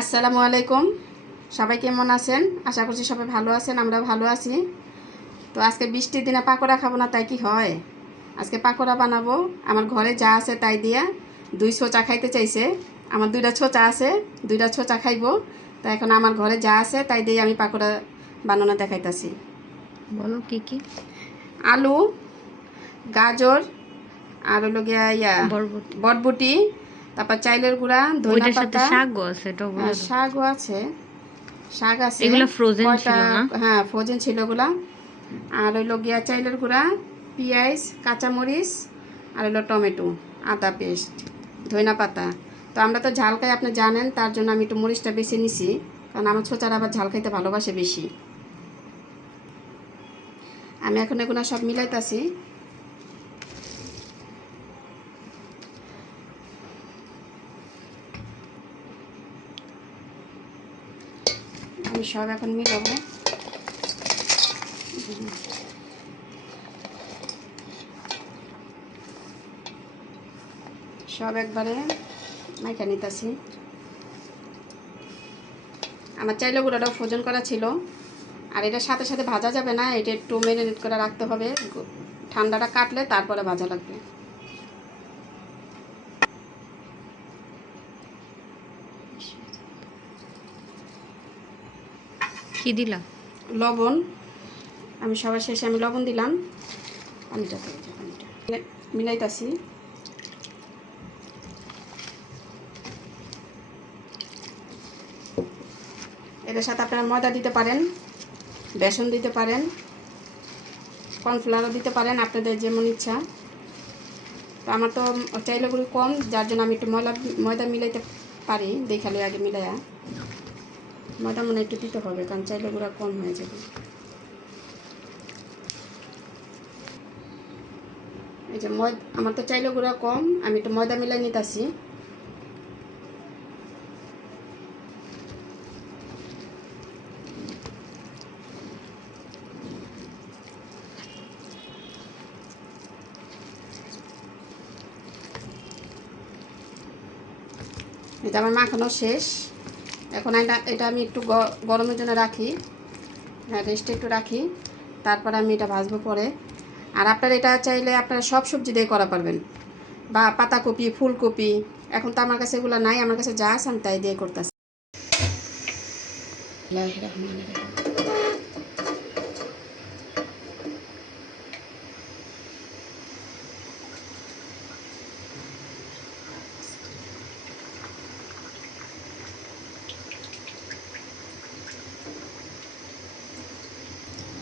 আসসালামু আলাইকুম। সবাই কেমন আছেন? আশা করছি সবাই ভালো আছেন আমরা ভালো আছি। তো আজকে বৃষ্টির দিনে পাকোড়া খাব না তাই কি হয়? আজকে পাকোড়া বানাবো। আমার ঘরে যা আছে তাই দিয়া দুই ছোচা খাইতে চাইছে। আমার দুইটা ছোচা আছে দুইটা ছোচা খাইবো। তা এখন আমার ঘরে যা আছে তাই দিয়ে আমি পাকোড়া বানানো দেখাইতাছি। বলো কি কি? আলু গাজর আর হলো গিয়া ইয়া বরবটি। বটবুটি তারপর চাইলের গুঁড়া ধনিয়া সাথে পাতা। শাকও আছে হ্যাঁ। শাকও আছে। শাক আছে। এগুলো কয়টা- ছিল না? হ্যাঁ ফ্রোজেন ছিল ওগুলা। আর হইল গিয়া চাইলের গুঁড়া পেঁয়াজ কাঁচামরিচ আর হইল টমেটো আদা পেস্ট ধনিয়া পাতা। তো আমরা তো ঝাল খাই আপনি জানেন তার জন্য আমি একটু মরিচটা বেছে নিছি। কারণ আমার ছোচার আবার ঝাল খাইতে ভালোবাসে বেশি। আমি এখন এগুলো সব মিলাইতাছি। আমি সব এখন মিলাবো। সব একবারে মাইকা নিতেছি। আমার চাইলে গুঁড়োটাও ফোজন করা ছিল। আর এটার সাথে সাথে ভাজা যাবে না, এটা একটু ম্যারিনেট করে রাখতে হবে। ঠান্ডাটা কাটলে তারপরে ভাজা লাগবে। কি দিলা? লবণ। আমি সবার শেষে আমি লবণ দিলাম। পানিটা পানিটা। মিলাই- মিলাইতাছি। এটার সাথে আপনারা ময়দা দিতে পারেন, বেসন দিতে পারেন, কর্নফ্লাওয়ারও দিতে পারেন, আপনাদের যেমন ইচ্ছা। তো আমার তো চাইলে গুলো কম, যার জন্য আমি একটু ময়লা ময়দা মিলাইতে পারি, দেখালে আগে মিলাইয়া ময়দা মনে একটু দিতে হবে, কারণ চাইলে গুঁড়া কম হয়ে যাবে। এই যে ময়দা আমার তো চাইলে গুঁড়া কম, আমি একটু ময়দা মিলাই নিতেছি। এটা আমার মাখানো শেষ। এখন এটা আমি একটু গরমের জন্য রাখি। হ্যাঁ রেস্টে একটু রাখি। তারপর আমি এটা ভাজবো পরে। আর আপনারা এটা চাইলে আপনারা সব সবজি দিয়ে করা পারবেন। বা পাতাকপি, ফুলকপি, এখন তো আমার কাছে এগুলো নাই, আমার কাছে যা আছে আমি তাই দিয়ে করতেছি।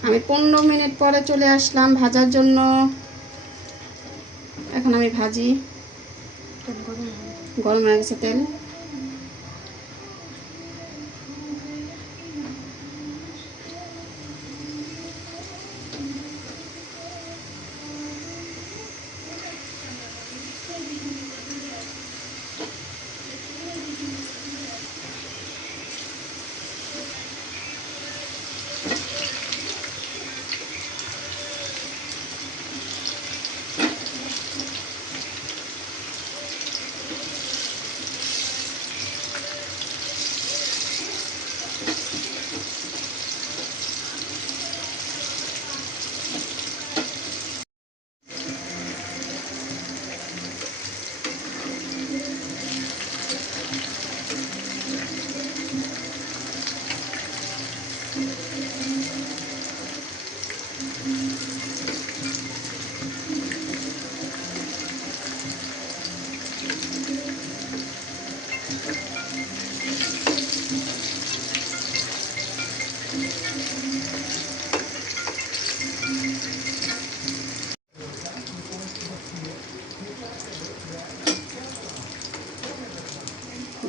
আমি পনেরো মিনিট পরে চলে আসলাম ভাজার জন্য। এখন আমি ভাজি। গরম হয়ে গেছে তেল।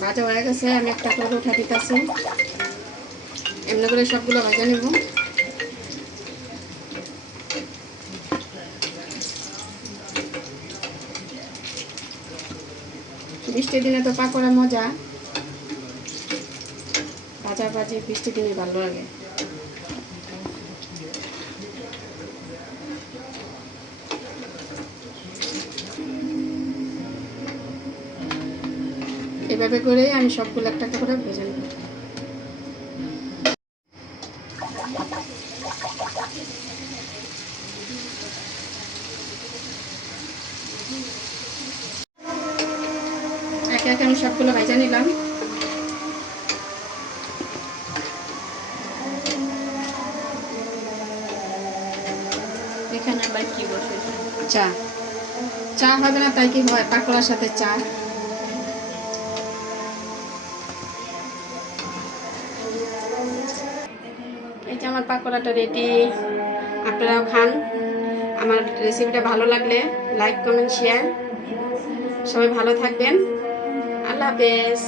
ভাজা হয়ে গেছে, আমি একটা করে উঠা দিতেছি। এমনি করে সবগুলো ভাজা নিব। বৃষ্টির দিনে তো পাকোড়া মজা। ভাজা ভাজি বৃষ্টির দিনে ভালো লাগে। এভাবে করে আমি সবগুলো একটা একটা করে ভেজে নেব। একে একে আমি সবগুলো ভেজে নিলাম। এখানে আবার কি বসে চা। চা হবে না তাই কি হয়? পাকোড়ার সাথে চা। পাকোড়াটা রেডি। আপনারাও খান। আমার রেসিপিটা ভালো লাগলে লাইক কমেন্ট শেয়ার সবাই ভালো থাকবেন। আল্লাহ হাফেজ।